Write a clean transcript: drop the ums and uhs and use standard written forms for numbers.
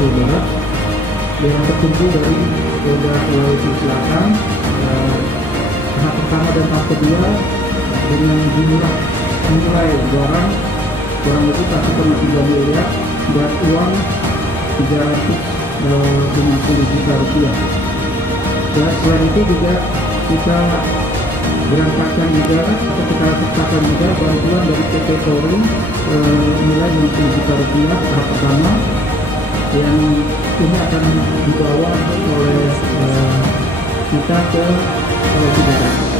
Jawa Barat yang terkumpul dari Polda Sulawesi Selatan. Tahap pertama dan tahap kedua dengan jumlah nilai barang kurang lebih 1,3 miliar dan uang 350 juta rupiah. Dan selain itu juga kita berangkatkan juga atau kita sertakan juga bantuan dari PT Polri nilai 50 juta rupiah tahap pertama, yang ini akan dibawa oleh kita ke Sulawesi Barat.